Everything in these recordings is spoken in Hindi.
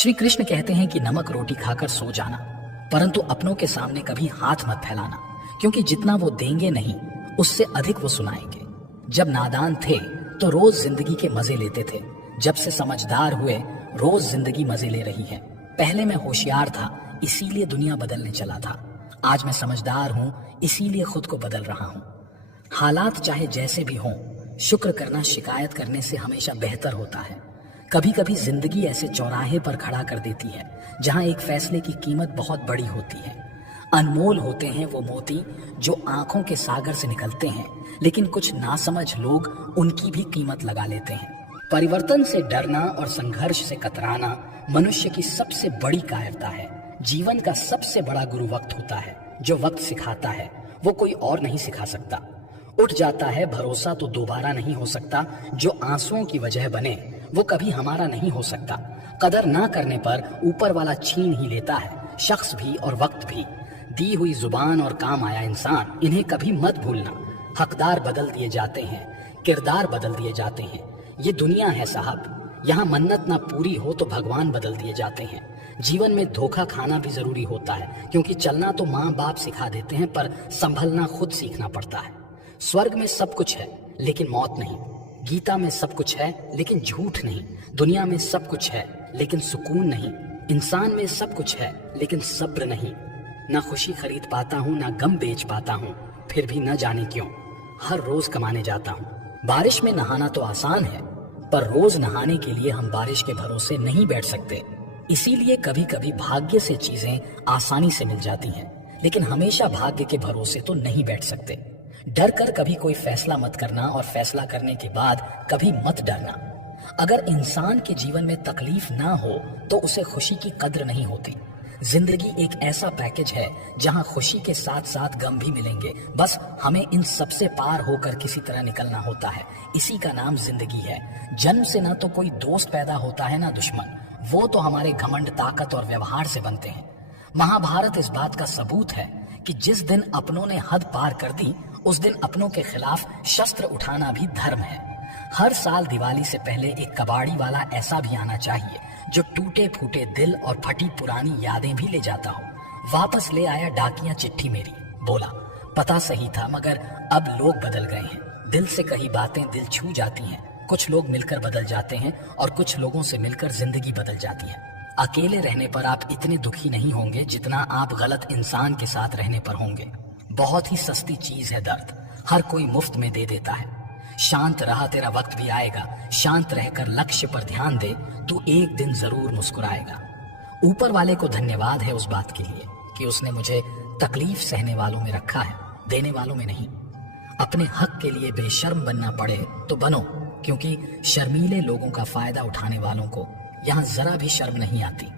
श्री कृष्ण कहते हैं कि नमक रोटी खाकर सो जाना, परंतु अपनों के सामने कभी हाथ मत फैलाना, क्योंकि जितना वो देंगे नहीं उससे अधिक वो सुनाएंगे। जब नादान थे तो रोज जिंदगी के मजे लेते थे, जब से समझदार हुए रोज जिंदगी मजे ले रही है। पहले मैं होशियार था इसीलिए दुनिया बदलने चला था, आज मैं समझदार हूं इसीलिए खुद को बदल रहा हूं। हालात चाहे जैसे भी हों, शुक्र करना शिकायत करने से हमेशा बेहतर होता है। कभी कभी जिंदगी ऐसे चौराहे पर खड़ा कर देती है जहां एक फैसले की कीमत बहुत बड़ी होती है। अनमोल होते हैं वो मोती जो आंखों के सागर से निकलते हैं, लेकिन कुछ नासमझ लोग उनकी भी कीमत लगा लेते हैं। परिवर्तन से डरना और संघर्ष से कतराना मनुष्य की सबसे बड़ी कायरता है। जीवन का सबसे बड़ा गुरु वक्त होता है। जो वक्त सिखाता है वो कोई और नहीं सिखा सकता। उठ जाता है भरोसा तो दोबारा नहीं हो सकता। जो आंसुओं की वजह बने वो कभी हमारा नहीं हो सकता। कदर ना करने पर ऊपर वाला छीन ही लेता है, शख्स भी और वक्त भी। दी हुई जुबान और काम आया इंसान, इन्हें कभी मत भूलना। हकदार बदल दिए जाते हैं, किरदार बदल दिए जाते हैं। ये दुनिया है साहब, यहाँ मन्नत ना पूरी हो तो भगवान बदल दिए जाते हैं। जीवन में धोखा खाना भी जरूरी होता है, क्योंकि चलना तो माँ बाप सिखा देते हैं, पर संभलना खुद सीखना पड़ता है। स्वर्ग में सब कुछ है लेकिन मौत नहीं। गीता में सब कुछ है लेकिन झूठ नहीं। दुनिया में सब कुछ है लेकिन सुकून नहीं। इंसान में सब कुछ है लेकिन सब्र नहीं। ना खुशी खरीद पाता हूँ ना गम बेच पाता हूँ, फिर भी न जाने क्यों हर रोज कमाने जाता हूँ। बारिश में नहाना तो आसान है, पर रोज नहाने के लिए हम बारिश के भरोसे नहीं बैठ सकते। इसीलिए कभी कभी भाग्य से चीजें आसानी से मिल जाती हैं, लेकिन हमेशा भाग्य के भरोसे तो नहीं बैठ सकते। डर कर कभी कोई फैसला मत करना, और फैसला करने के बाद कभी मत डरना। अगर इंसान के जीवन में तकलीफ ना हो तो उसे खुशी की कद्र नहीं होती। जिंदगी एक ऐसा पैकेज है जहां खुशी के साथ साथ गम भी मिलेंगे, बस हमें इन सबसे पार होकर किसी तरह निकलना होता है। इसी का नाम जिंदगी है। जन्म से ना तो कोई दोस्त पैदा होता है ना दुश्मन, वो तो हमारे घमंड, ताकत और व्यवहार से बनते हैं। महाभारत इस बात का सबूत है कि जिस दिन अपनों ने हद पार कर दी, उस दिन अपनों के खिलाफ शस्त्र उठाना भी धर्म है। हर साल दिवाली से पहले एक कबाड़ी वाला ऐसा भी आना चाहिए जो टूटे फूटे दिल और फटी पुरानी यादें भी ले जाता हो। वापस ले आया डाकिया चिट्ठी मेरी, बोला पता सही था मगर अब लोग बदल गए हैं। दिल से कही बातें दिल छू जाती हैं। कुछ लोग मिलकर बदल जाते हैं और कुछ लोगों से मिलकर जिंदगी बदल जाती है। अकेले रहने पर आप इतने दुखी नहीं होंगे जितना आप गलत इंसान के साथ रहने पर होंगे। बहुत ही सस्ती चीज है दर्द, हर कोई मुफ्त में दे देता है। शांत रहा, तेरा वक्त भी आएगा। शांत रहकर लक्ष्य पर ध्यान दे, तू एक दिन जरूर मुस्कुराएगा। ऊपर वाले को धन्यवाद है उस बात के लिए कि उसने मुझे तकलीफ सहने वालों में रखा है, देने वालों में नहीं। अपने हक के लिए बेशर्म बनना पड़े तो बनो, क्योंकि शर्मीले लोगों का फायदा उठाने वालों को यहाँ जरा भी शर्म नहीं आती।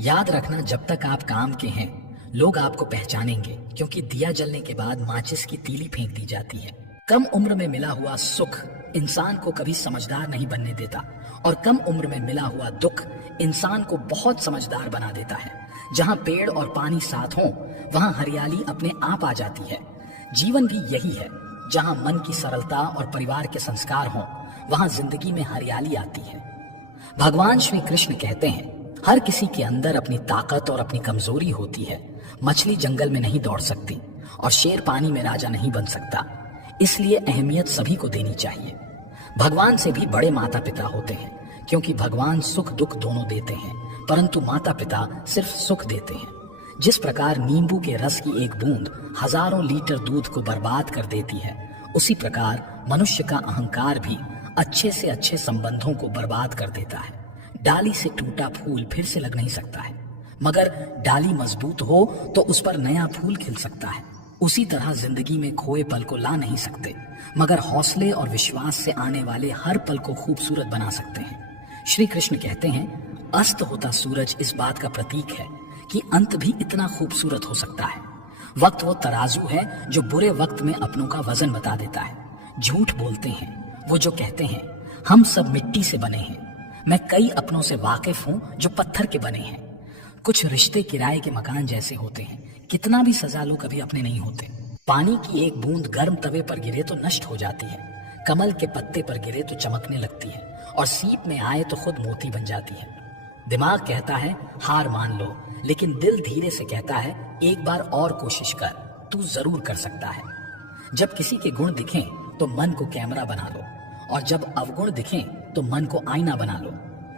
याद रखना, जब तक आप काम के हैं लोग आपको पहचानेंगे, क्योंकि दिया जलने के बाद माचिस की तीली फेंक दी जाती है। कम उम्र में मिला हुआ सुख इंसान को कभी समझदार नहीं बनने देता, और कम उम्र में मिला हुआ दुख इंसान को बहुत समझदार बना देता है। जहाँ पेड़ और पानी साथ हों वहाँ हरियाली अपने आप आ जाती है। जीवन भी यही है, जहाँ मन की सरलता और परिवार के संस्कार हों वहाँ जिंदगी में हरियाली आती है। भगवान श्री कृष्ण कहते हैं, हर किसी के अंदर अपनी ताकत और अपनी कमजोरी होती है। मछली जंगल में नहीं दौड़ सकती और शेर पानी में राजा नहीं बन सकता, इसलिए अहमियत सभी को देनी चाहिए। भगवान से भी बड़े माता पिता होते हैं, क्योंकि भगवान सुख दुख दोनों देते हैं, परंतु माता पिता सिर्फ सुख देते हैं। जिस प्रकार नींबू के रस की एक बूंद हजारों लीटर दूध को बर्बाद कर देती है, उसी प्रकार मनुष्य का अहंकार भी अच्छे से अच्छे संबंधों को बर्बाद कर देता है। डाली से टूटा फूल फिर से लग नहीं सकता है, मगर डाली मजबूत हो तो उस पर नया फूल खिल सकता है। उसी तरह जिंदगी में खोए पल को ला नहीं सकते, मगर हौसले और विश्वास से आने वाले हर पल को खूबसूरत बना सकते हैं। श्री कृष्ण कहते हैं, अस्त होता सूरज इस बात का प्रतीक है कि अंत भी इतना खूबसूरत हो सकता है। वक्त वो तराजू है जो बुरे वक्त में अपनों का वजन बता देता है। झूठ बोलते हैं वो जो कहते हैं, हम सब मिट्टी से बने हैं। मैं कई अपनों से वाकिफ हूँ जो पत्थर के बने हैं। कुछ रिश्ते किराए के मकान जैसे होते हैं, कितना भी सजा लो कभी अपने नहीं होते। पानी की एक बूंद गर्म तवे पर गिरे तो नष्ट हो जाती है, कमल के पत्ते पर गिरे तो चमकने लगती है, और सीप में आए तो खुद मोती बन जाती है। दिमाग कहता है हार मान लो, लेकिन दिल धीरे से कहता है एक बार और कोशिश कर, तू जरूर कर सकता है। जब किसी के गुण दिखें तो मन को कैमरा बना लो, और जब अवगुण दिखें तो मन को आईना बना लो।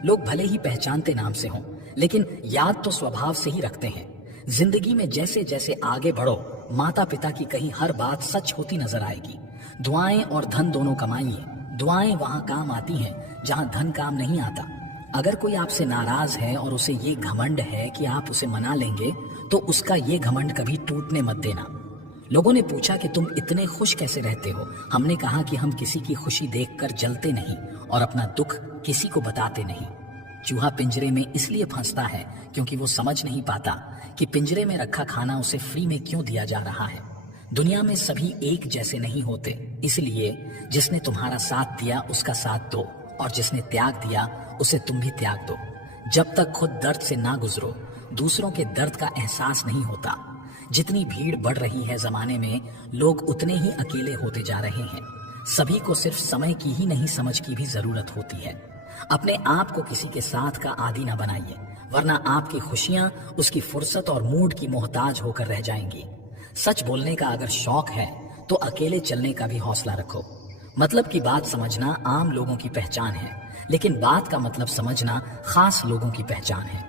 लोग भले ही पहचानते नाम से हों, लेकिन याद तो स्वभाव से ही रखते हैं। जिंदगी में जैसे जैसे आगे बढ़ो, माता पिता की कही हर बात सच होती नजर आएगी। दुआएं और धन दोनों कमाइए। दुआएं वहां काम आती हैं जहां धन काम नहीं आता। अगर कोई आपसे नाराज है और उसे ये घमंड है कि आप उसे मना लेंगे, तो उसका ये घमंड कभी टूटने मत देना। लोगों ने पूछा कि तुम इतने खुश कैसे रहते हो। हमने कहा कि हम किसी की खुशी देखकर जलते नहीं और अपना दुख किसी को बताते नहीं। चूहा पिंजरे में इसलिए फंसता है क्योंकि वो समझ नहीं पाता कि पिंजरे में रखा खाना उसे फ्री में क्यों दिया जा रहा है। दुनिया में सभी एक जैसे नहीं होते, इसलिए जिसने तुम्हारा साथ दिया उसका साथ दो, और जिसने त्याग दिया उसे तुम भी त्याग दो। जब तक खुद दर्द से ना गुजरो, दूसरों के दर्द का एहसास नहीं होता। जितनी भीड़ बढ़ रही है जमाने में, लोग उतने ही अकेले होते जा रहे हैं। सभी को सिर्फ समय की ही नहीं, समझ की भी जरूरत होती है। अपने आप को किसी के साथ का आदी ना बनाइए, वरना आपकी खुशियां उसकी फुर्सत और मूड की मोहताज होकर रह जाएंगी। सच बोलने का अगर शौक है तो अकेले चलने का भी हौसला रखो। मतलब की बात समझना आम लोगों की पहचान है, लेकिन बात का मतलब समझना खास लोगों की पहचान है।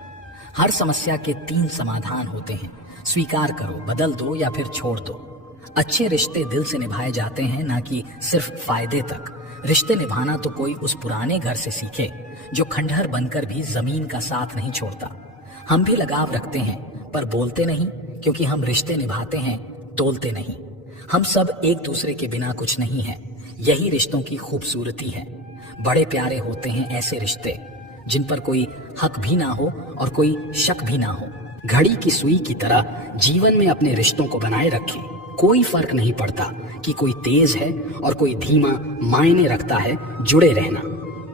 हर समस्या के 3 समाधान होते हैं। स्वीकार करो, बदल दो या फिर छोड़ दो। अच्छे रिश्ते दिल से निभाए जाते हैं, ना कि सिर्फ फायदे तक। रिश्ते निभाना तो कोई उस पुराने घर से सीखे जो खंडहर बनकर भी जमीन का साथ नहीं छोड़ता। हम भी लगाव रखते हैं पर बोलते नहीं, क्योंकि हम रिश्ते निभाते हैं, तोलते नहीं। हम सब एक दूसरे के बिना कुछ नहीं है। यही रिश्तों की खूबसूरती है। बड़े प्यारे होते हैं ऐसे रिश्ते जिन पर कोई हक भी ना हो और कोई शक भी ना हो। घड़ी की सुई की तरह जीवन में अपने रिश्तों को बनाए रखें। कोई फर्क नहीं पड़ता कि कोई तेज है और कोई धीमा, मायने रखता है जुड़े रहना।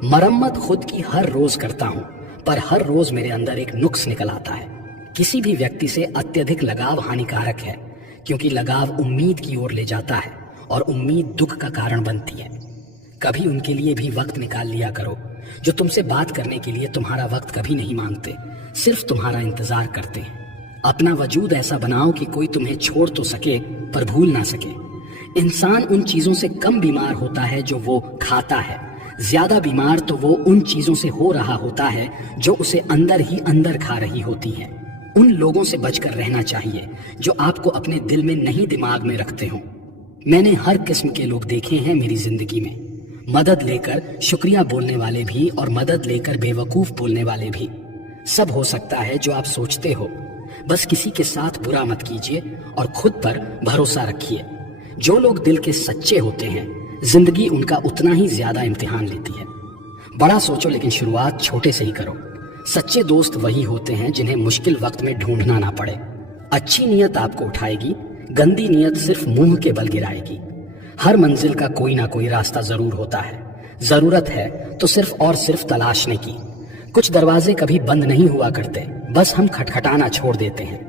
मरम्मत खुद की हर रोज करता हूँ, पर हर रोज मेरे अंदर एक नुक्स निकल आता है। किसी भी व्यक्ति से अत्यधिक लगाव हानिकारक है, क्योंकि लगाव उम्मीद की ओर ले जाता है और उम्मीद दुख का कारण बनती है। कभी उनके लिए भी वक्त निकाल लिया करो जो तुमसे बात करने के लिए तुम्हारा वक्त कभी नहीं मांगते, सिर्फ तुम्हारा इंतजार करते हैं। अपना वजूद ऐसा बनाओ कि कोई तुम्हें छोड़ तो सके पर भूल ना सके। इंसान उन चीजों से कम बीमार होता है जो वो खाता है। ज्यादा बीमार तो वो उन चीजों से हो रहा होता है जो उसे अंदर ही अंदर खा रही होती है। उन लोगों से बचकर रहना चाहिए जो आपको अपने दिल में नहीं, दिमाग में रखते हो। मैंने हर किस्म के लोग देखे हैं मेरी जिंदगी में। मदद लेकर शुक्रिया बोलने वाले भी और मदद लेकर बेवकूफ बोलने वाले भी। सब हो सकता है जो आप सोचते हो। बस किसी के साथ बुरा मत कीजिए और खुद पर भरोसा रखिए। जो लोग दिल के सच्चे होते हैं, जिंदगी उनका उतना ही ज्यादा इम्तिहान लेती है। बड़ा सोचो लेकिन शुरुआत छोटे से ही करो। सच्चे दोस्त वही होते हैं जिन्हें मुश्किल वक्त में ढूंढना ना पड़े। अच्छी नीयत आपको उठाएगी, गंदी नीयत सिर्फ मुंह के बल गिराएगी। हर मंजिल का कोई ना कोई रास्ता जरूर होता है। जरूरत है तो सिर्फ और सिर्फ तलाशने की। कुछ दरवाजे कभी बंद नहीं हुआ करते, बस हम खटखटाना छोड़ देते हैं।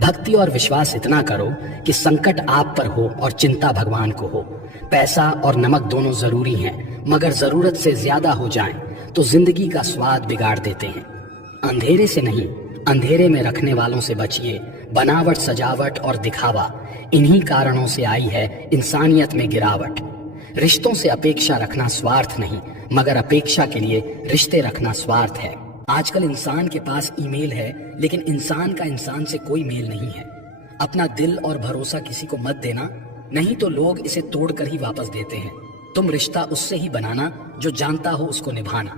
भक्ति और विश्वास इतना करो कि संकट आप पर हो और चिंता भगवान को हो। पैसा और नमक दोनों जरूरी हैं, मगर जरूरत से ज्यादा हो जाएं तो जिंदगी का स्वाद बिगाड़ देते हैं। अंधेरे से नहीं, अंधेरे में रखने वालों से बचिए। बनावट, सजावट और दिखावा, इन्हीं कारणों से आई है इंसानियत में गिरावट। रिश्तों से अपेक्षा रखना स्वार्थ नहीं, मगर अपेक्षा के लिए रिश्ते रखना स्वार्थ है। आजकल इंसान के पास ईमेल है, लेकिन इंसान का इंसान से कोई मेल नहीं है। अपना दिल और भरोसा किसी को मत देना, नहीं तो लोग इसे तोड़कर ही वापस देते हैं। तुम रिश्ता उससे ही बनाना जो जानता हो उसको निभाना।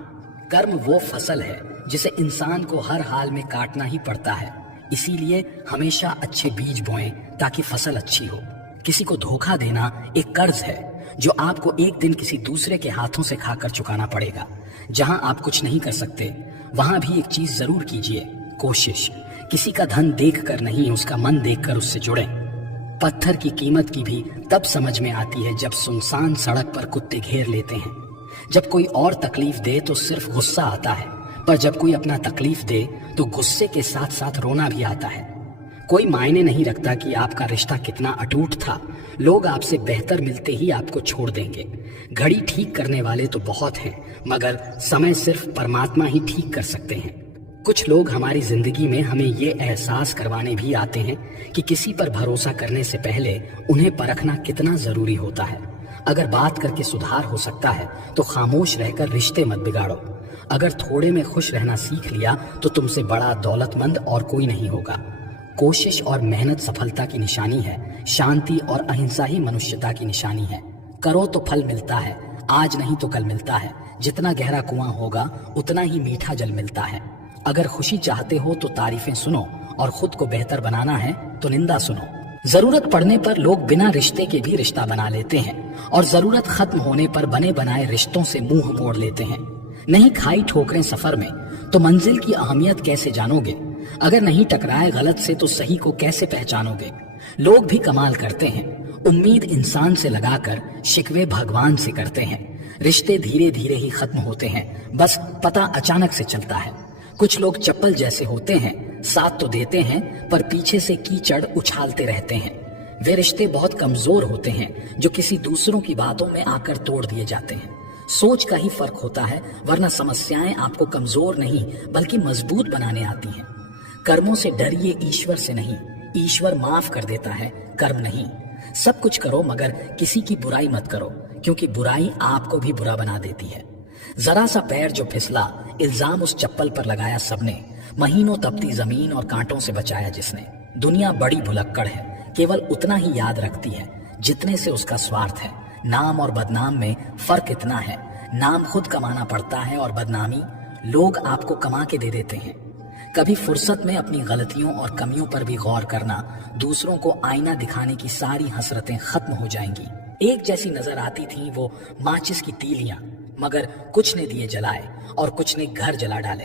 कर्म वो फसल है जिसे इंसान को हर हाल में काटना ही पड़ता है। इसीलिए हमेशा अच्छे बीज बोएं ताकि फसल अच्छी हो। किसी को धोखा देना एक कर्ज है जो आपको एक दिन किसी दूसरे के हाथों से खाकर चुकाना पड़ेगा। जहां आप कुछ नहीं कर सकते, वहां भी एक चीज जरूर कीजिए, कोशिश। किसी का धन देखकर नहीं, उसका मन देखकर उससे जुड़ें। पत्थर की कीमत की भी तब समझ में आती है जब सुनसान सड़क पर कुत्ते घेर लेते हैं। जब कोई और तकलीफ दे तो सिर्फ गुस्सा आता है, पर जब कोई अपना तकलीफ दे तो गुस्से के साथ साथ रोना भी आता है। कोई मायने नहीं रखता कि आपका रिश्ता कितना अटूट था, लोग आपसे बेहतर मिलते ही आपको छोड़ देंगे। घड़ी ठीक करने वाले तो बहुत हैं, मगर समय सिर्फ परमात्मा ही ठीक कर सकते हैं। कुछ लोग हमारी जिंदगी में हमें ये एहसास करवाने भी आते हैं कि किसी पर भरोसा करने से पहले उन्हें परखना कितना जरूरी होता है। अगर बात करके सुधार हो सकता है तो खामोश रहकर रिश्ते मत बिगाड़ो। अगर थोड़े में खुश रहना सीख लिया तो तुमसे बड़ा दौलतमंद और कोई नहीं होगा। कोशिश और मेहनत सफलता की निशानी है। शांति और अहिंसा ही मनुष्यता की निशानी है। करो तो फल मिलता है, आज नहीं तो कल मिलता है। जितना गहरा कुआं होगा उतना ही मीठा जल मिलता है। अगर खुशी चाहते हो तो तारीफें सुनो और खुद को बेहतर बनाना है तो निंदा सुनो। जरूरत पड़ने पर लोग बिना रिश्ते के भी रिश्ता बना लेते हैं और जरूरत खत्म होने पर बने बनाए रिश्तों से मुंह मोड़ लेते हैं। नहीं खाई ठोकरें सफर में तो मंजिल की अहमियत कैसे जानोगे? अगर नहीं टकराए गलत से तो सही को कैसे पहचानोगे? लोग भी कमाल करते हैं, उम्मीद इंसान से लगाकर शिकवे भगवान से करते हैं। रिश्ते धीरे धीरे ही खत्म होते हैं, बस पता अचानक से चलता है। कुछ लोग चप्पल जैसे होते हैं, साथ तो देते हैं पर पीछे से कीचड़ उछालते रहते हैं। वे रिश्ते बहुत कमजोर होते हैं जो किसी दूसरों की बातों में आकर तोड़ दिए जाते हैं। सोच का ही फर्क होता है, वरना समस्याएं आपको कमजोर नहीं बल्कि मजबूत बनाने आती हैं। कर्मों से डरिए, ईश्वर से नहीं। ईश्वर माफ कर देता है, कर्म नहीं। सब कुछ करो मगर किसी की बुराई मत करो, क्योंकि बुराई आपको भी बुरा बना देती है। जरा सा पैर जो फिसला, इल्जाम उस चप्पल पर लगाया सबने। महीनों तपती जमीन और कांटों से बचाया जिसने। दुनिया बड़ी भुलक्कड़ है, केवल उतना ही याद रखती है जितने से उसका स्वार्थ है। नाम और बदनाम में फर्क इतना है, नाम खुद कमाना पड़ता है और बदनामी लोग आपको कमा के दे देते हैं। कभी फुर्सत में अपनी गलतियों और कमियों पर भी गौर करना, दूसरों को आईना दिखाने की सारी हसरतें खत्म हो जाएंगी। एक जैसी नजर आती थी वो माचिस की तीलियां, मगर कुछ ने दिए जलाए और कुछ ने घर जला डाले।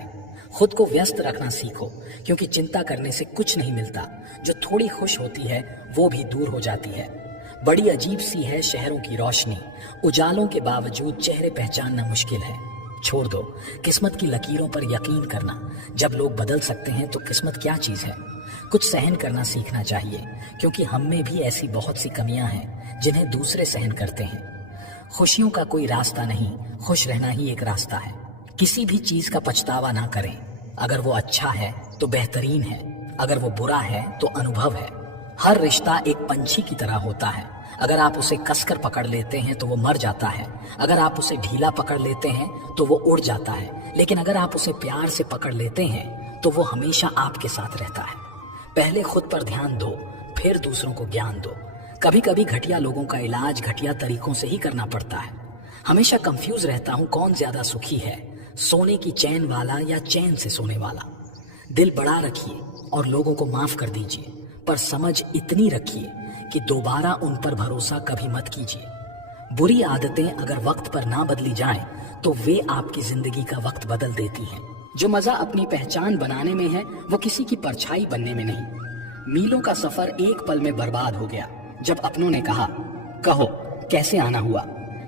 खुद को व्यस्त रखना सीखो, क्योंकि चिंता करने से कुछ नहीं मिलता। जो थोड़ी खुश होती है वो भी दूर हो जाती है। बड़ी अजीब सी है शहरों की रोशनी, उजालों के बावजूद चेहरे पहचानना मुश्किल है। छोड़ दो किस्मत की लकीरों पर यकीन करना। जब लोग बदल सकते हैं तो किस्मत क्या चीज है? कुछ सहन करना सीखना चाहिए, क्योंकि हम में भी ऐसी बहुत सी कमियां हैं जिन्हें दूसरे सहन करते हैं। खुशियों का कोई रास्ता नहीं, खुश रहना ही एक रास्ता है। किसी भी चीज का पछतावा ना करें। अगर वो अच्छा है तो बेहतरीन है, अगर वो बुरा है तो अनुभव है। हर रिश्ता एक पंछी की तरह होता है। अगर आप उसे कसकर पकड़ लेते हैं तो वो मर जाता है, अगर आप उसे ढीला पकड़ लेते हैं तो वो उड़ जाता है, लेकिन अगर आप उसे प्यार से पकड़ लेते हैं तो वो हमेशा आपके साथ रहता है। पहले खुद पर ध्यान दो, फिर दूसरों को ज्ञान दो। कभी कभी घटिया लोगों का इलाज घटिया तरीकों से ही करना पड़ता है। हमेशा कंफ्यूज रहता हूं कौन ज्यादा सुखी है, सोने की चैन वाला या चैन से सोने वाला। दिल बड़ा रखिए और लोगों को माफ कर दीजिए, पर समझ इतनी रखिए कि दोबारा उन पर भरोसा कभी मत कीजिए। बुरी आदतें अगर वक्त पर ना बदली जाएं, तो वे आपकी जिंदगी का वक्त बदल देती हैं। जो मजा अपनी पहचान बनाने में है वो किसी की परछाई बनने में नहीं। मीलों का सफर एक पल में बर्बाद हो गया जब अपनों ने कहा, कहो कैसे आना हुआ।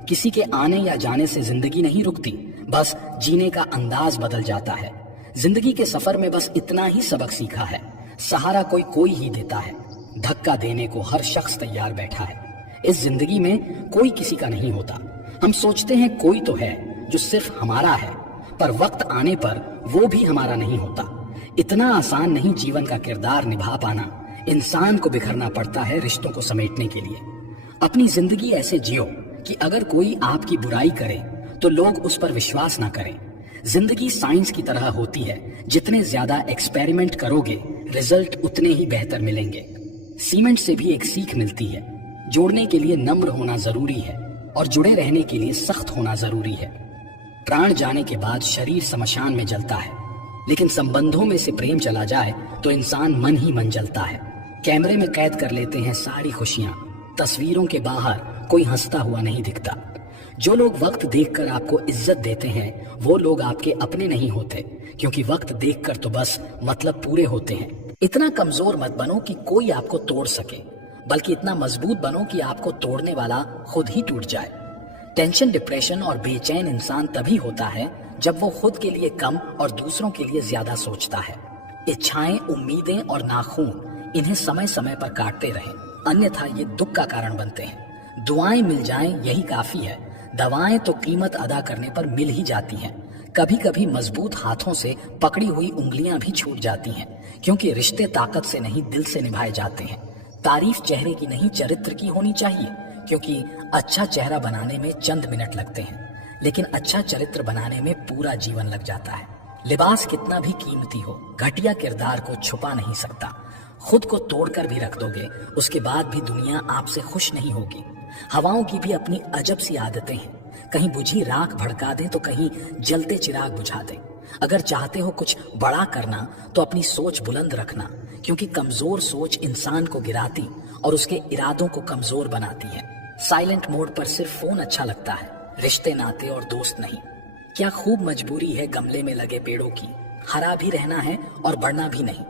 किसी के आने या जाने से जिंदगी नहीं रुकती, बस जीने का अंदाज बदल जाता है। जिंदगी के सफर में बस इतना ही सबक सीखा है, सहारा कोई ही देता है, धक्का देने को हर शख्स तैयार बैठा है। इस जिंदगी में कोई किसी का नहीं होता। हम सोचते हैं कोई तो है जो सिर्फ हमारा है, पर वक्त आने पर वो भी हमारा नहीं होता। इतना आसान नहीं जीवन का किरदार निभा पाना। इंसान को बिखरना पड़ता है रिश्तों को समेटने के लिए। अपनी जिंदगी ऐसे जियो कि अगर कोई आपकी बुराई करे तो लोग उस पर विश्वास ना करें। जिंदगी साइंस की तरह होती है, जितने ज्यादा एक्सपेरिमेंट करोगे रिजल्ट उतने ही बेहतर मिलेंगे। सीमेंट से भी एक सीख मिलती है, जोड़ने के लिए नम्र होना जरूरी है और जुड़े रहने के लिए सख्त होना जरूरी है। प्राण जाने के बाद शरीर शमशान में जलता है, लेकिन संबंधों में से प्रेम चला जाए तो इंसान मन ही मन जलता है। कैमरे में कैद कर लेते हैं सारी खुशियां, तस्वीरों के बाहर कोई हंसता हुआ नहीं दिखता। जो लोग वक्त देखकर आपको इज्जत देते हैं वो लोग आपके अपने नहीं होते, क्योंकि वक्त देखकर तो बस मतलब पूरे होते हैं। इतना कमजोर मत बनो कि कोई आपको तोड़ सके, बल्कि इतना मजबूत बनो कि आपको तोड़ने वाला खुद ही टूट जाए। टेंशन, डिप्रेशन और बेचैन इंसान तभी होता है जब वो खुद के लिए कम और दूसरों के लिए ज्यादा सोचता है। इच्छाएं, उम्मीदें और नाखून इन्हें समय समय पर काटते रहें, अन्यथा ये दुख का कारण बनते हैं। दुआएं मिल जाएं यही काफी है, दवाएं तो कीमत अदा करने पर मिल ही जाती हैं। कभी कभी मजबूत हाथों से पकड़ी हुई उंगलियां भी छूट जाती हैं, क्योंकि रिश्ते ताकत से नहीं दिल से निभाए जाते हैं। तारीफ चेहरे की नहीं चरित्र की होनी चाहिए, क्योंकि अच्छा चेहरा बनाने में चंद मिनट लगते हैं, लेकिन अच्छा चरित्र बनाने में पूरा जीवन लग जाता है। लिबास कितना भी कीमती हो, घटिया किरदार को छुपा नहीं सकता। खुद को तोड़कर भी रख दोगे, उसके बाद भी दुनिया आपसे खुश नहीं होगी। हवाओं की भी अपनी अजब सी आदतें हैं, कहीं बुझी राख भड़का दें तो कहीं जलते चिराग बुझा दें। अगर चाहते हो कुछ बड़ा करना तो अपनी सोच बुलंद रखना, क्योंकि कमजोर सोच इंसान को गिराती और उसके इरादों को कमजोर बनाती है। साइलेंट मोड पर सिर्फ फोन अच्छा लगता है, रिश्ते नाते और दोस्त नहीं। क्या खूब मजबूरी है गमले में लगे पेड़ों की, हरा भी रहना है और बढ़ना भी नहीं।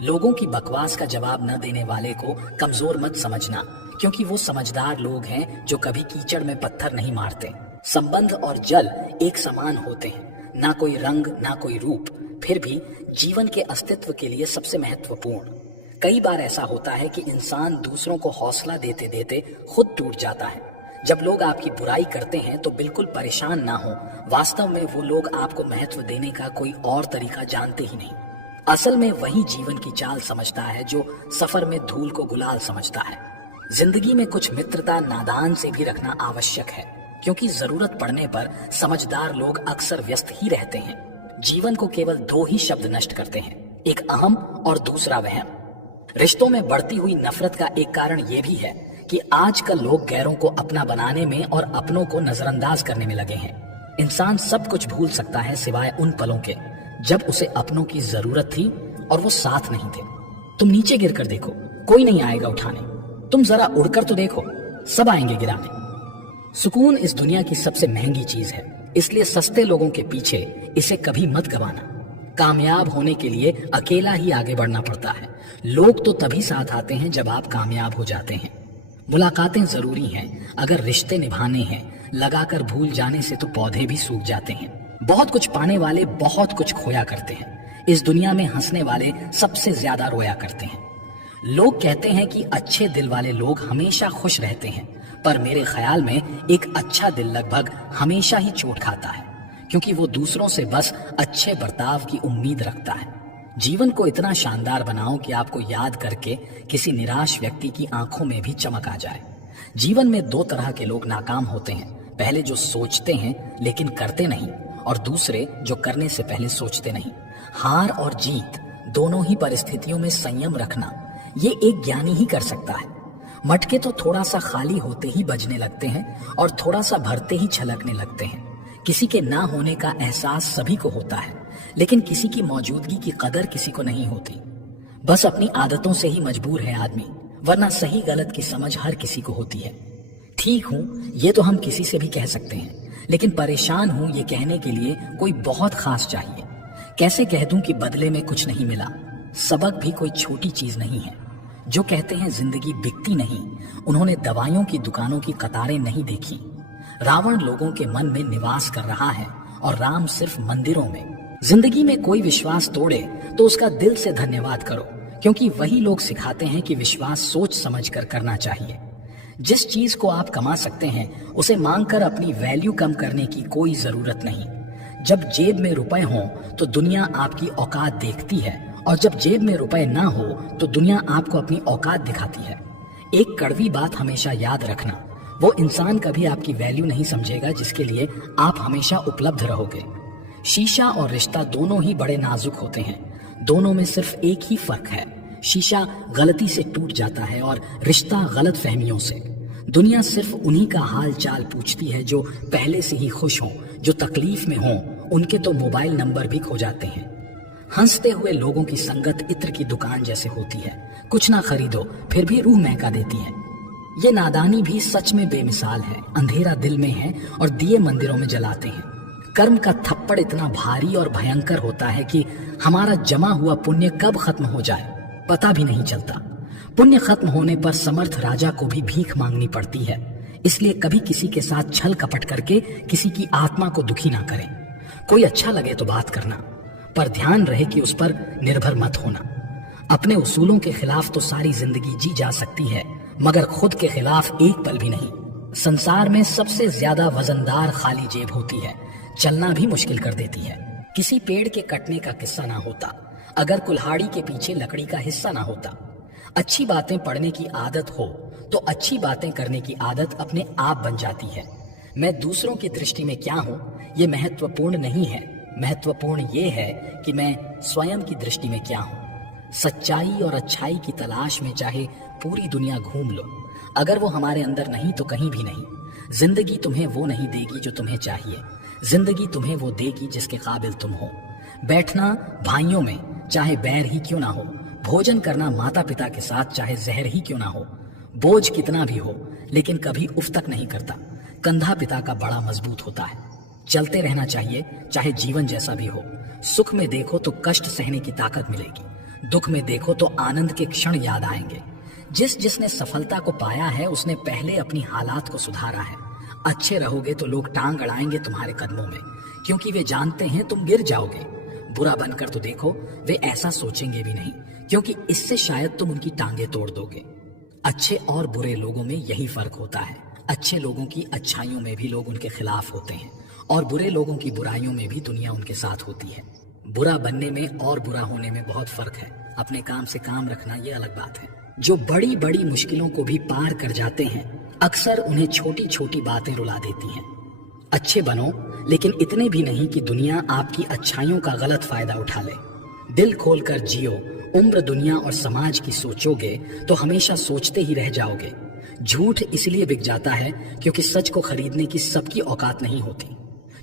लोगों की बकवास का जवाब न देने वाले को कमजोर मत समझना, क्योंकि वो समझदार लोग हैं जो कभी कीचड़ में पत्थर नहीं मारते। संबंध और जल एक समान होते हैं, ना कोई रंग ना कोई रूप, फिर भी जीवन के अस्तित्व के लिए सबसे महत्वपूर्ण। कई बार ऐसा होता है कि इंसान दूसरों को हौसला देते देते खुद टूट जाता है। जब लोग आपकी बुराई करते हैं तो बिल्कुल परेशान ना हो, वास्तव में वो लोग आपको महत्व देने का कोई और तरीका जानते ही नहीं। असल में वही जीवन की चाल समझता है जो सफर में धूल को गुलाल समझता है। जिंदगी में कुछ मित्रता नादान से भी रखना आवश्यक है, क्योंकि जरूरत पड़ने पर समझदार लोग अक्सर व्यस्त ही रहते हैं। जीवन को केवल दो ही शब्द नष्ट करते हैं, एक अहम और दूसरा वहम। रिश्तों में बढ़ती हुई नफरत का एक कारण ये भी है कि आजकल लोग गैरों को अपना बनाने में और अपनों को नजरअंदाज करने में लगे हैं। इंसान सब कुछ भूल सकता है सिवाय उन पलों के जब उसे अपनों की जरूरत थी और वो साथ नहीं थे। तुम नीचे गिरकर देखो, कोई नहीं आएगा उठाने। तुम जरा उड़कर तो देखो, सब आएंगे गिराने। सुकून इस दुनिया की सबसे महंगी चीज है, इसलिए सस्ते लोगों के पीछे इसे कभी मत गवाना। कामयाब होने के लिए अकेला ही आगे बढ़ना पड़ता है। लोग तो तभी साथ आते हैं जब आप कामयाब हो जाते हैं। मुलाकातें जरूरी हैं, अगर रिश्ते निभाने हैं। लगाकर भूल जाने से तो पौधे भी सूख जाते हैं। बहुत कुछ पाने वाले बहुत कुछ खोया करते हैं। इस दुनिया में हंसने वाले सबसे ज्यादा रोया करते हैं। लोग कहते हैं कि अच्छे दिल वाले लोग हमेशा खुश रहते हैं, पर मेरे ख्याल में एक अच्छा दिल लगभग हमेशा ही चोट खाता है, क्योंकि वो दूसरों से बस अच्छे बर्ताव की उम्मीद रखता है। जीवन को इतना शानदार बनाओ कि आपको याद करके किसी निराश व्यक्ति की आंखों में भी चमक आ जाए। जीवन में दो तरह के लोग नाकाम होते हैं, पहले जो सोचते हैं लेकिन करते नहीं, और दूसरे जो करने से पहले सोचते नहीं। हार और जीत दोनों ही परिस्थितियों में संयम रखना, ये एक ज्ञानी ही कर सकता है। मटके तो थोड़ा सा खाली होते ही बजने लगते हैं और थोड़ा सा भरते ही छलकने लगते हैं। किसी के ना होने का एहसास सभी को होता है, लेकिन किसी की मौजूदगी की कदर किसी को नहीं होती। बस अपनी आदतों से ही मजबूर है आदमी, वरना सही गलत की समझ हर किसी को होती है। ठीक हूं ये तो हम किसी से भी कह सकते हैं, लेकिन परेशान हूं ये कहने के लिए कोई बहुत खास चाहिए। कैसे कह दूं कि बदले में कुछ नहीं मिला। सबक भी कोई छोटी चीज नहीं है। जो कहते हैं जिंदगी बिकती नहीं, उन्होंने दवाइयों की दुकानों की कतारें नहीं देखी। रावण लोगों के मन में निवास कर रहा है और राम सिर्फ मंदिरों में। जिंदगी में कोई विश्वास तोड़े तो उसका दिल से धन्यवाद करो, क्योंकि वही लोग सिखाते हैं कि विश्वास सोच समझ कर करना चाहिए। जिस चीज को आप कमा सकते हैं उसे मांगकर अपनी वैल्यू कम करने की कोई जरूरत नहीं। जब जेब में रुपए हों तो दुनिया आपकी औकात देखती है, और जब जेब में रुपए ना हो तो दुनिया आपको अपनी औकात दिखाती है। एक कड़वी बात हमेशा याद रखना, वो इंसान कभी आपकी वैल्यू नहीं समझेगा जिसके लिए आप हमेशा उपलब्ध रहोगे। शीशा और रिश्ता दोनों ही बड़े नाजुक होते हैं, दोनों में सिर्फ एक ही फर्क है, शीशा गलती से टूट जाता है और रिश्ता गलत फहमियों से। दुनिया सिर्फ उन्हीं का हाल चाल पूछती है जो पहले से ही खुश हों, जो तकलीफ में हों उनके तो मोबाइल नंबर भी खो जाते हैं। हंसते हुए लोगों की संगत इत्र की दुकान जैसे होती है, कुछ ना खरीदो फिर भी रूह महका देती है। ये नादानी भी सच में बेमिसाल है। अंधेरा दिल में है और दिए मंदिरों में जलाते हैं। कर्म का थप्पड़ इतना भारी और भयंकर होता है कि हमारा जमा हुआ पुण्य कब खत्म हो जाए पता भी नहीं चलता। पुण्य खत्म होने पर समर्थ राजा को भी भीख मांगनी पड़ती है, इसलिए कभी किसी के साथ छल कपट करके किसी की आत्मा को दुखी ना करें। कोई अच्छा लगे तो बात करना, पर ध्यान रहे कि उस पर निर्भर मत होना। अपने उसूलों के खिलाफ तो सारी जिंदगी जी जा सकती है, मगर खुद के खिलाफ एक पल भी नहीं। संसार में सबसे ज्यादा वजनदार खाली जेब होती है, चलना भी मुश्किल कर देती है। किसी पेड़ के कटने का किस्सा ना होता अगर कुल्हाड़ी के पीछे लकड़ी का हिस्सा ना होता। अच्छी बातें पढ़ने की आदत हो तो अच्छी बातें करने की आदत अपने आप बन जाती है। मैं दूसरों की दृष्टि में क्या हूं ये महत्वपूर्ण नहीं है, महत्वपूर्ण ये है कि मैं स्वयं की दृष्टि में क्या हूं। सच्चाई और अच्छाई की तलाश में चाहे पूरी दुनिया घूम लो, अगर वो हमारे अंदर नहीं तो कहीं भी नहीं। जिंदगी तुम्हें वो नहीं देगी जो तुम्हें चाहिए, जिंदगी तुम्हें वो देगी जिसके काबिल तुम हो। बैठना भाइयों में चाहे बैर ही क्यों ना हो, भोजन करना माता पिता के साथ चाहे जहर ही क्यों ना हो, बोझ कितना भी हो लेकिन कभी उफ तक नहीं करता। कंधा पिता का बड़ा मजबूत होता है। चलते रहना चाहिए चाहे जीवन जैसा भी हो। सुख में देखो तो कष्ट सहने की ताकत मिलेगी, दुख में देखो तो आनंद के क्षण याद आएंगे। जिसने सफलता को पाया है उसने पहले अपनी हालात को सुधारा है। अच्छे रहोगे तो लोग टांग अड़ाएंगे तुम्हारे कदमों में, क्योंकि वे जानते हैं तुम गिर जाओगे। बुरा बनकर तो देखो, वे ऐसा सोचेंगे भी नहीं, क्योंकि इससे शायद तुम उनकी टांगे तोड़ दोगे। अच्छे और बुरे लोगों में यही फर्क होता है। अच्छे लोगों की अच्छाइयों में भी लोग उनके खिलाफ होते हैं और बुरे लोगों की बुराइयों में भी दुनिया उनके साथ होती है। बुरा बनने में और बुरा होने में बहुत फर्क है। अपने काम से काम रखना ये अलग बात है। जो बड़ी बड़ी मुश्किलों को भी पार कर जाते हैं अक्सर उन्हें छोटी छोटी बातें रुला देती हैं। अच्छे बनो, लेकिन इतने भी नहीं कि दुनिया आपकी अच्छाइयों का गलत फायदा उठा ले। दिल खोलकर जियो, उम्र दुनिया और समाज की सोचोगे तो हमेशा सोचते ही रह जाओगे। झूठ इसलिए बिक जाता है क्योंकि सच को खरीदने की सबकी औकात नहीं होती।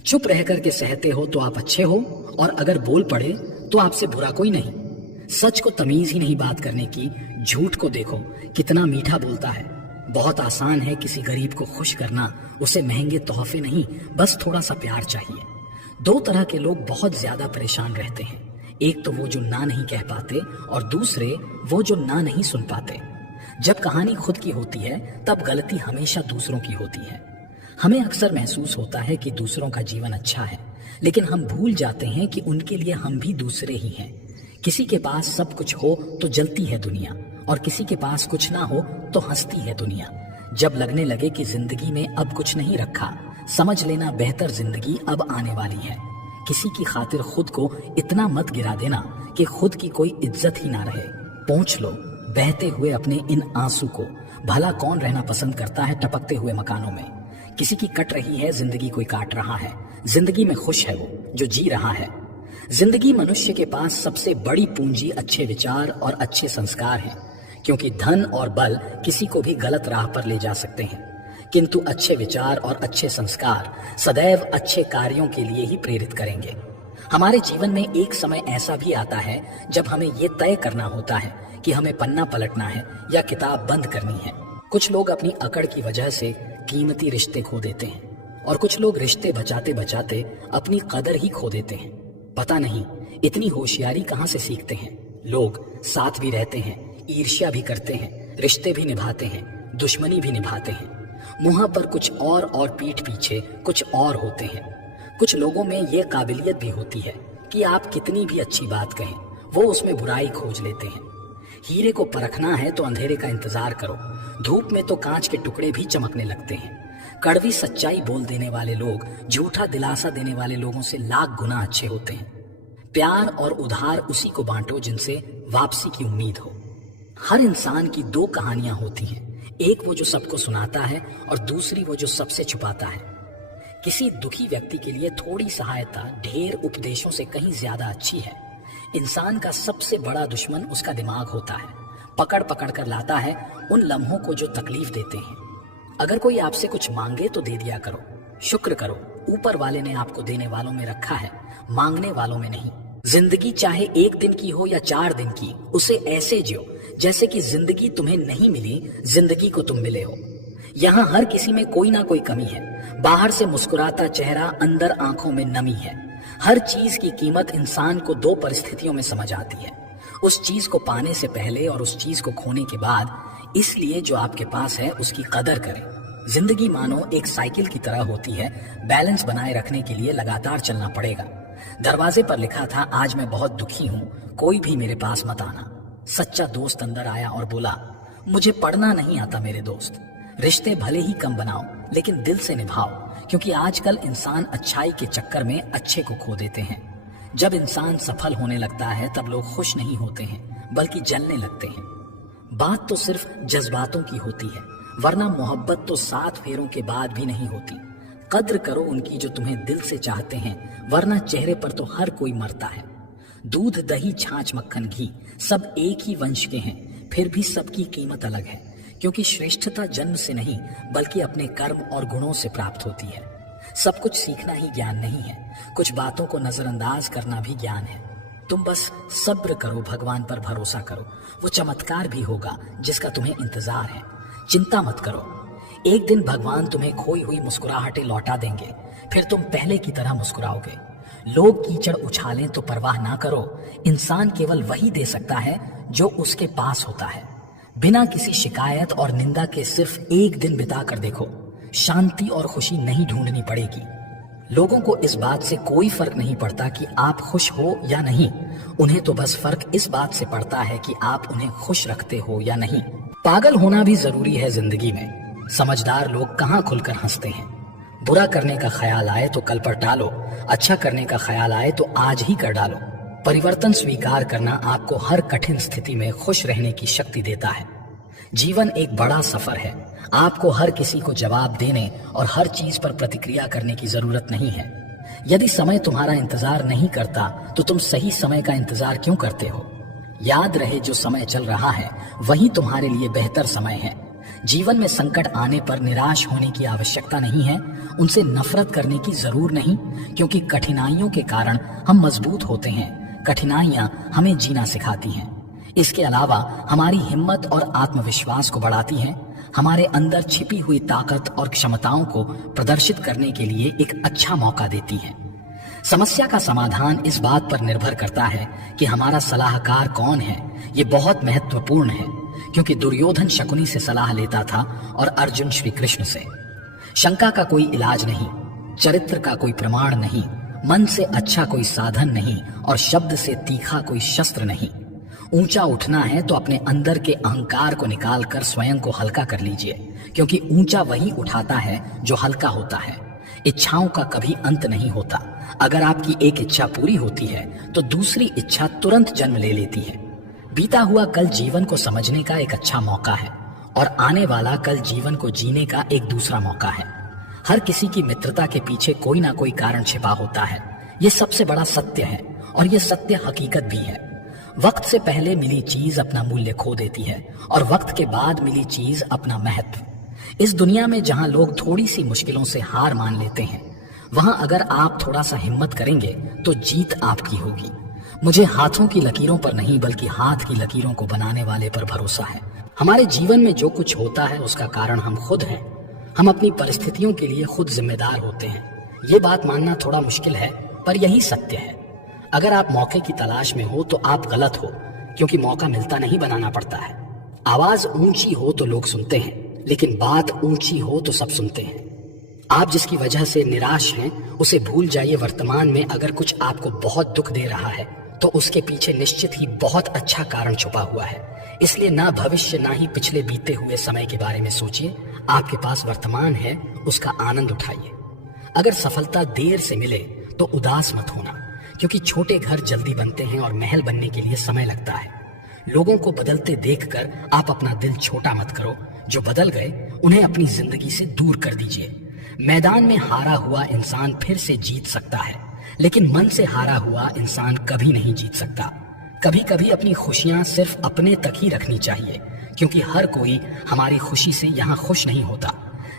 चुप रह करके सहते हो तो आप अच्छे हो, और अगर बोल पड़े तो आपसे बुरा कोई नहीं। सच को तमीज ही नहीं बात करने की, झूठ को देखो कितना मीठा बोलता है। बहुत आसान है किसी गरीब को खुश करना, उसे महंगे तोहफे नहीं बस थोड़ा सा प्यार चाहिए। दो तरह के लोग बहुत ज्यादा परेशान रहते हैं, एक तो वो जो ना नहीं कह पाते और दूसरे वो जो ना नहीं सुन पाते। जब कहानी खुद की होती है तब गलती हमेशा दूसरों की होती है। हमें अक्सर महसूस होता है कि दूसरों का जीवन अच्छा है, लेकिन हम भूल जाते हैं कि उनके लिए हम भी दूसरे ही हैं। किसी के पास सब कुछ हो तो जलती है दुनिया, और किसी के पास कुछ ना हो तो हंसती है दुनिया। जब लगने लगे कि जिंदगी में अब कुछ नहीं रखा, समझ लेना बेहतर जिंदगी अब आने वाली है। किसी की खातिर खुद को इतना मत गिरा देना कि खुद की कोई इज्जत ही ना रहे। पोंछ लो बहते हुए अपने इन आंसू को। भला कौन रहना पसंद करता है टपकते हुए मकानों में। किसी की कट रही है जिंदगी, कोई काट रहा है। जिंदगी में खुश है वो जो जी रहा है। जिंदगी मनुष्य के पास सबसे बड़ी पूंजी अच्छे विचार और अच्छे संस्कार हैं, क्योंकि धन और बल किसी को भी गलत राह पर ले जा सकते हैं, किंतु अच्छे विचार और अच्छे संस्कार सदैव अच्छे कार्यों के लिए ही प्रेरित करेंगे। हमारे जीवन में एक समय ऐसा भी आता है जब हमें ये तय करना होता है कि हमें पन्ना पलटना है या किताब बंद करनी है। कुछ लोग अपनी अकड़ की वजह से कीमती रिश्ते खो देते हैं, और कुछ लोग रिश्ते बचाते बचाते अपनी कदर ही खो देते हैं। पता नहीं इतनी होशियारी कहाँ से सीखते हैं। लोग साथ भी रहते हैं, ईर्ष्या भी करते हैं, रिश्ते भी निभाते हैं, दुश्मनी भी निभाते हैं। मुंह पर कुछ और पीठ पीछे कुछ और होते हैं। कुछ लोगों में ये काबिलियत भी होती है कि आप कितनी भी अच्छी बात कहें वो उसमें बुराई खोज लेते हैं। हीरे को परखना है तो अंधेरे का इंतजार करो, धूप में तो कांच के टुकड़े भी चमकने लगते हैं। कड़वी सच्चाई बोल देने वाले लोग झूठा दिलासा देने वाले लोगों से लाख गुना अच्छे होते हैं। प्यार और उधार उसी को बांटो जिनसे वापसी की उम्मीद हो। हर इंसान की दो कहानियां होती हैं, एक वो जो सबको सुनाता है और दूसरी वो जो सबसे छुपाता है। किसी दुखी व्यक्ति के लिए थोड़ी सहायता ढेर उपदेशों से कहीं ज्यादा अच्छी है। इंसान का सबसे बड़ा दुश्मन उसका दिमाग होता है, पकड़ पकड़ कर लाता है उन लम्हों को जो तकलीफ देते हैं। अगर कोई आपसे कुछ मांगे तो दे दिया करो, शुक्र करो ऊपर वाले ने आपको देने वालों में रखा है, मांगने वालों में नहीं। जिंदगी चाहे एक दिन की हो या 4 दिन की, उसे ऐसे जियो जैसे कि जिंदगी तुम्हें नहीं मिली, जिंदगी को तुम मिले हो। यहाँ हर किसी में कोई ना कोई कमी है। बाहर से मुस्कुराता चेहरा, अंदर आंखों में नमी है। हर चीज की कीमत इंसान को 2 परिस्थितियों में समझ आती है, उस चीज को पाने से पहले और उस चीज को खोने के बाद। इसलिए जो आपके पास है उसकी कदर करें। जिंदगी मानो एक साइकिल की तरह होती है, बैलेंस बनाए रखने के लिए लगातार चलना पड़ेगा। दरवाजे पर लिखा था, आज मैं बहुत दुखी हूँ, कोई भी मेरे पास मत आना। सच्चा दोस्त अंदर आया और बोला, मुझे पढ़ना नहीं आता मेरे दोस्त। रिश्ते भले ही कम बनाओ लेकिन दिल से निभाओ, क्योंकि आजकल इंसान अच्छाई के चक्कर में अच्छे को खो देते हैं। जब इंसान सफल होने लगता है तब लोग खुश नहीं होते हैं बल्कि जलने लगते हैं। बात तो सिर्फ जज्बातों की होती है, वरना मोहब्बत तो 7 फेरों के बाद भी नहीं होती। कद्र करो उनकी जो तुम्हें दिल से चाहते हैं, वरना चेहरे पर तो हर कोई मरता है। दूध दही छाछ मक्खन घी सब एक ही वंश के हैं, फिर भी सबकी कीमत अलग है, क्योंकि श्रेष्ठता जन्म से नहीं बल्कि अपने कर्म और गुणों से प्राप्त होती है। सब कुछ सीखना ही ज्ञान नहीं है, कुछ बातों को नजरअंदाज करना भी ज्ञान है। तुम बस सब्र करो, भगवान पर भरोसा करो, वो चमत्कार भी होगा जिसका तुम्हें इंतजार है। चिंता मत करो, एक दिन भगवान तुम्हें खोई हुई मुस्कुराहटें लौटा देंगे, फिर तुम पहले की तरह मुस्कुराओगे। लोग कीचड़ उछालें तो परवाह ना करो, इंसान केवल वही दे सकता है जो उसके पास होता है। बिना किसी शिकायत और निंदा के सिर्फ एक दिन बिता कर देखो, शांति और खुशी नहीं ढूंढनी पड़ेगी। लोगों को इस बात से कोई फर्क नहीं पड़ता कि आप खुश हो या नहीं, उन्हें तो बस फर्क इस बात से पड़ता है कि आप उन्हें खुश रखते हो या नहीं। पागल होना भी जरूरी है जिंदगी में, समझदार लोग कहाँ खुलकर हंसते हैं। बुरा करने का ख्याल आए तो कल पर टालो, अच्छा करने का ख्याल आए तो आज ही कर डालो। परिवर्तन स्वीकार करना आपको हर कठिन स्थिति में खुश रहने की शक्ति देता है। जीवन एक बड़ा सफर है, आपको हर किसी को जवाब देने और हर चीज पर प्रतिक्रिया करने की जरूरत नहीं है। यदि समय तुम्हारा इंतजार नहीं करता तो तुम सही समय का इंतजार क्यों करते हो? याद रहे, जो समय चल रहा है वही तुम्हारे लिए बेहतर समय है। जीवन में संकट आने पर निराश होने की आवश्यकता नहीं है, उनसे नफरत करने की जरूर नहीं, क्योंकि कठिनाइयों के कारण हम मजबूत होते हैं। कठिनाइयां हमें जीना सिखाती हैं। इसके अलावा हमारी हिम्मत और आत्मविश्वास को बढ़ाती हैं, हमारे अंदर छिपी हुई ताकत और क्षमताओं को प्रदर्शित करने के लिए एक अच्छा मौका देती हैं। समस्या का समाधान इस बात पर निर्भर करता है कि हमारा सलाहकार कौन है। ये बहुत महत्वपूर्ण है, क्योंकि दुर्योधन शकुनी से सलाह लेता था और अर्जुन श्री कृष्ण से। शंका का कोई इलाज नहीं, चरित्र का कोई प्रमाण नहीं, मन से अच्छा कोई साधन नहीं और शब्द से तीखा कोई शस्त्र नहीं। ऊंचा उठना है तो अपने अंदर के अहंकार को निकालकर स्वयं को हल्का कर लीजिए, क्योंकि ऊंचा वही उठाता है जो हल्का होता है। इच्छाओं का कभी अंत नहीं होता। अगर आपकी एक इच्छा पूरी होती है तो दूसरी इच्छा तुरंत जन्म ले लेती है। बीता हुआ कल जीवन को समझने का एक अच्छा मौका है और आने वाला कल जीवन को जीने का एक दूसरा मौका है। हर किसी की मित्रता के पीछे कोई ना कोई कारण छिपा होता है, ये सबसे बड़ा सत्य है और ये सत्य हकीकत भी है। वक्त से पहले मिली चीज अपना मूल्य खो देती है और वक्त के बाद मिली चीज अपना महत्व। इस दुनिया में जहां लोग थोड़ी सी मुश्किलों से हार मान लेते हैं, वहां अगर आप थोड़ा सा हिम्मत करेंगे तो जीत आपकी होगी। मुझे हाथों की लकीरों पर नहीं बल्कि हाथ की लकीरों को बनाने वाले पर भरोसा है। हमारे जीवन में जो कुछ होता है उसका कारण हम खुद हैं। हम अपनी परिस्थितियों के लिए खुद जिम्मेदार होते हैं। ये बात मानना थोड़ा मुश्किल है, पर यही सत्य है। अगर आप मौके की तलाश में हो तो आप गलत हो, क्योंकि मौका मिलता नहीं, बनाना पड़ता है। आवाज ऊंची हो तो लोग सुनते हैं, लेकिन बात ऊंची हो तो सब सुनते हैं। आप जिसकी वजह से निराश हैं उसे भूल जाइए। वर्तमान में अगर कुछ आपको बहुत दुख दे रहा है तो उसके पीछे निश्चित ही बहुत अच्छा कारण छुपा हुआ है। इसलिए ना भविष्य ना ही पिछले बीते हुए समय के बारे में सोचिए। आपके पास वर्तमान है, उसका आनंद उठाइए। अगर सफलता देर से मिले तो उदास मत होना, क्योंकि छोटे घर जल्दी बनते हैं और महल बनने के लिए समय लगता है। लोगों को बदलते देखकर आप अपना दिल छोटा मत करो। जो बदल गए उन्हें अपनी जिंदगी से दूर कर दीजिए। मैदान में हारा हुआ इंसान फिर से जीत सकता है, लेकिन मन से हारा हुआ इंसान कभी नहीं जीत सकता। कभी कभी अपनी खुशियां सिर्फ अपने तक ही रखनी चाहिए, क्योंकि हर कोई हमारी खुशी से यहाँ खुश नहीं होता।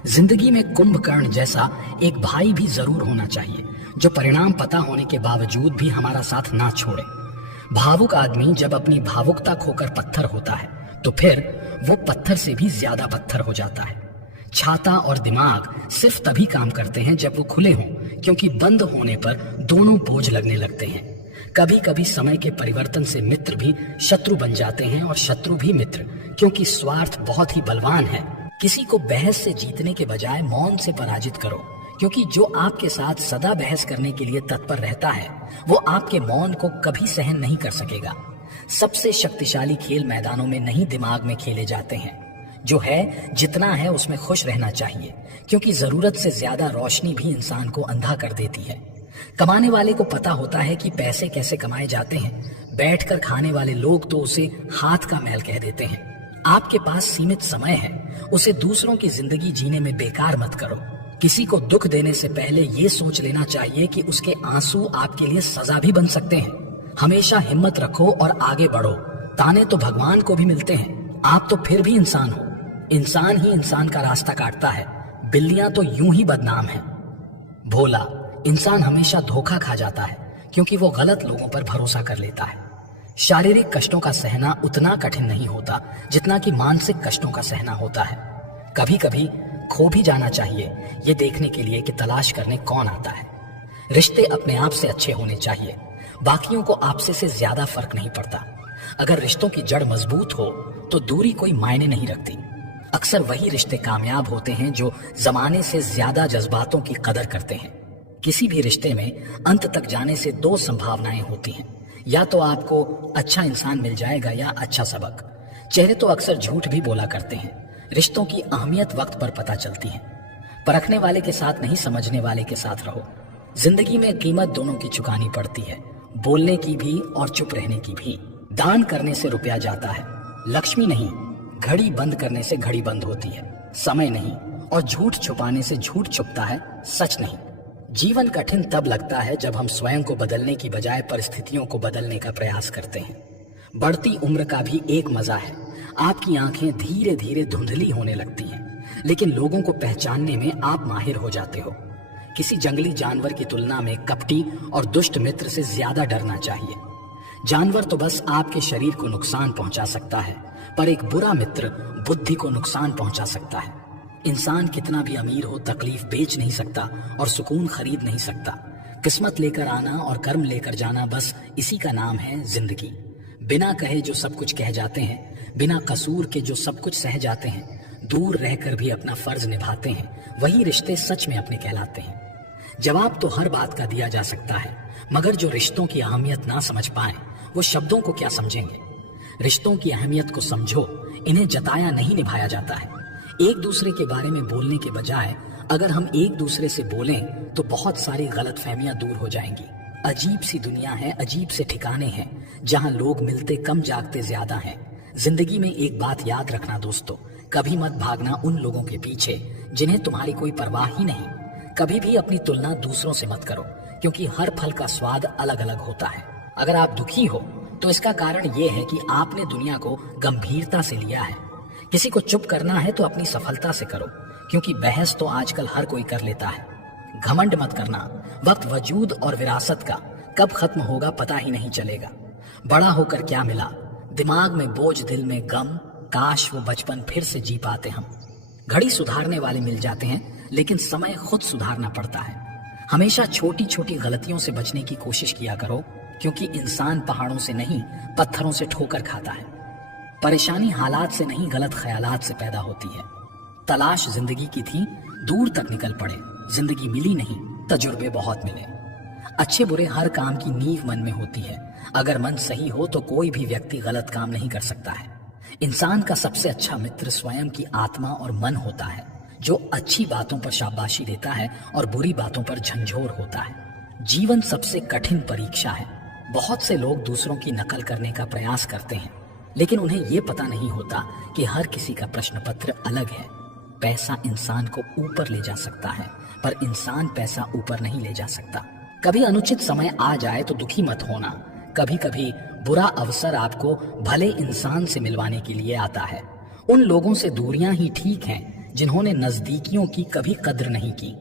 जिंदगी में कुंभकर्ण जैसा एक भाई भी जरूर होना चाहिए, जो परिणाम पता होने के बावजूद भी हमारा साथ ना छोड़े। भावुक आदमी जब अपनी भावुकता खोकर पत्थर होता है तो फिर वो पत्थर से भी ज्यादा पत्थर हो जाता है। छाता और दिमाग सिर्फ तभी काम करते हैं जब वो खुले हों, क्योंकि बंद होने पर दोनों बोझ लगने लगते हैं। कभी कभी समय के परिवर्तन से मित्र भी शत्रु बन जाते हैं और शत्रु भी मित्र, क्योंकि स्वार्थ बहुत ही बलवान है। किसी को बहस से जीतने के बजाय मौन से पराजित करो, क्योंकि जो आपके साथ सदा बहस करने के लिए तत्पर रहता है वो आपके मौन को कभी सहन नहीं कर सकेगा। सबसे शक्तिशाली खेल मैदानों में नहीं दिमाग में खेले जाते हैं। जो है जितना है उसमें खुश रहना चाहिए, क्योंकि जरूरत से ज्यादा रोशनी भी इंसान को अंधा कर देती है। कमाने वाले को पता होता है कि पैसे कैसे कमाए जाते हैं, बैठकर खाने वाले लोग तो उसे हाथ का मैल कह देते हैं। आपके पास सीमित समय है, उसे दूसरों की जिंदगी जीने में बेकार मत करो। किसी को दुख देने से पहले ये सोच लेना चाहिए कि उसके आंसू आपके लिए सजा भी बन सकते हैं। हमेशा हिम्मत रखो और आगे बढ़ो। ताने तो भगवान को भी मिलते हैं, आप तो फिर भी इंसान हो। इंसान ही इंसान का रास्ता काटता है, बिल्लियां तो यूं ही बदनाम हैं। भोला, इंसान हमेशा धोखा खा जाता है क्योंकि वो गलत लोगों पर भरोसा कर लेता है। शारीरिक कष्टों का सहना उतना कठिन नहीं होता जितना कि मानसिक कष्टों का सहना होता है। कभी कभी खो भी जाना चाहिए, ये देखने के लिए कि तलाश करने कौन आता है। रिश्ते अपने आप से अच्छे होने चाहिए, बाकियों को आपसे से ज्यादा फर्क नहीं पड़ता। अगर रिश्तों की जड़ मजबूत हो तो दूरी कोई मायने नहीं रखती। अक्सर वही रिश्ते कामयाब होते हैं जो जमाने से ज्यादा जज्बातों की कदर करते हैं। किसी भी रिश्ते में अंत तक जाने से दो संभावनाएं होती हैं, या तो आपको अच्छा इंसान मिल जाएगा या अच्छा सबक। चेहरे तो अक्सर झूठ भी बोला करते हैं। रिश्तों की अहमियत वक्त पर पता चलती है। परखने वाले के साथ नहीं, समझने वाले के साथ रहो। जिंदगी में कीमत दोनों की चुकानी पड़ती है, बोलने की भी और चुप रहने की भी। दान करने से रुपया जाता है, लक्ष्मी नहीं। घड़ी बंद करने से घड़ी बंद होती है, समय नहीं। और झूठ छुपाने से झूठ छुपता है, सच नहीं। जीवन कठिन तब लगता है जब हम स्वयं को बदलने की बजाय परिस्थितियों को बदलने का प्रयास करते हैं। बढ़ती उम्र का भी एक मजा है, आपकी आंखें धीरे धीरे धुंधली होने लगती हैं, लेकिन लोगों को पहचानने में आप माहिर हो जाते हो। किसी जंगली जानवर की तुलना में कपटी और दुष्ट मित्र से ज्यादा डरना चाहिए। जानवर तो बस आपके शरीर को नुकसान पहुंचा सकता है, पर एक बुरा मित्र बुद्धि को नुकसान पहुंचा सकता है। इंसान कितना भी अमीर हो, तकलीफ बेच नहीं सकता और सुकून खरीद नहीं सकता। किस्मत लेकर आना और कर्म लेकर जाना, बस इसी का नाम है जिंदगी। बिना कहे जो सब कुछ कह जाते हैं, बिना कसूर के जो सब कुछ सह जाते हैं, दूर रहकर भी अपना फर्ज निभाते हैं, वही रिश्ते सच में अपने कहलाते हैं। जवाब तो हर बात का दिया जा सकता है, मगर जो रिश्तों की अहमियत ना समझ पाए वो शब्दों को क्या समझेंगे। रिश्तों की अहमियत को समझो, इन्हें जताया नहीं निभाया जाता है। एक दूसरे के बारे में बोलने के बजाय अगर हम एक दूसरे से बोलें तो बहुत सारी गलतफहमियां दूर हो जाएंगी। अजीब सी दुनिया है, अजीब से ठिकाने हैं, जहां लोग मिलते कम जागते ज्यादा हैं। जिंदगी में एक बात याद रखना दोस्तों, कभी मत भागना उन लोगों के पीछे जिन्हें तुम्हारी कोई परवाह ही नहीं। कभी भी अपनी तुलना दूसरों से मत करो, क्योंकि हर फल का स्वाद अलग अलग होता है। अगर आप दुखी हो तो इसका कारण ये है कि आपने दुनिया को गंभीरता से लिया है। किसी को चुप करना है तो अपनी सफलता से करो, क्योंकि बहस तो आजकल हर कोई कर लेता है। घमंड मत करना, वक्त वजूद और विरासत का कब खत्म होगा पता ही नहीं चलेगा। बड़ा होकर क्या मिला, दिमाग में बोझ, दिल में गम, काश वो बचपन फिर से जी पाते हम। घड़ी सुधारने वाले मिल जाते हैं, लेकिन समय खुद सुधारना पड़ता है। हमेशा छोटी छोटी गलतियों से बचने की कोशिश किया करो, क्योंकि इंसान पहाड़ों से नहीं पत्थरों से ठोकर खाता है। परेशानी हालात से नहीं, गलत ख्यालात से पैदा होती है। तलाश जिंदगी की थी, दूर तक निकल पड़े, जिंदगी मिली नहीं, तजुर्बे बहुत मिले। अच्छे बुरे हर काम की नींव मन में होती है। अगर मन सही हो तो कोई भी व्यक्ति गलत काम नहीं कर सकता है। इंसान का सबसे अच्छा मित्र स्वयं की आत्मा और मन होता है, जो अच्छी बातों पर शाबाशी देता है और बुरी बातों पर झंझोर होता है। जीवन सबसे कठिन परीक्षा है। बहुत से लोग दूसरों की नकल करने का प्रयास करते हैं, लेकिन उन्हें यह पता नहीं होता कि हर किसी का प्रश्न पत्र अलग है। पैसा इंसान को ऊपर ले जा सकता है, पर इंसान पैसा ऊपर नहीं ले जा सकता। कभी अनुचित समय आ जाए तो दुखी मत होना। कभी कभी बुरा अवसर आपको भले इंसान से मिलवाने के लिए आता है। उन लोगों से दूरियां ही ठीक हैं जिन्होंने नजदीकियों की कभी कद्र नहीं की।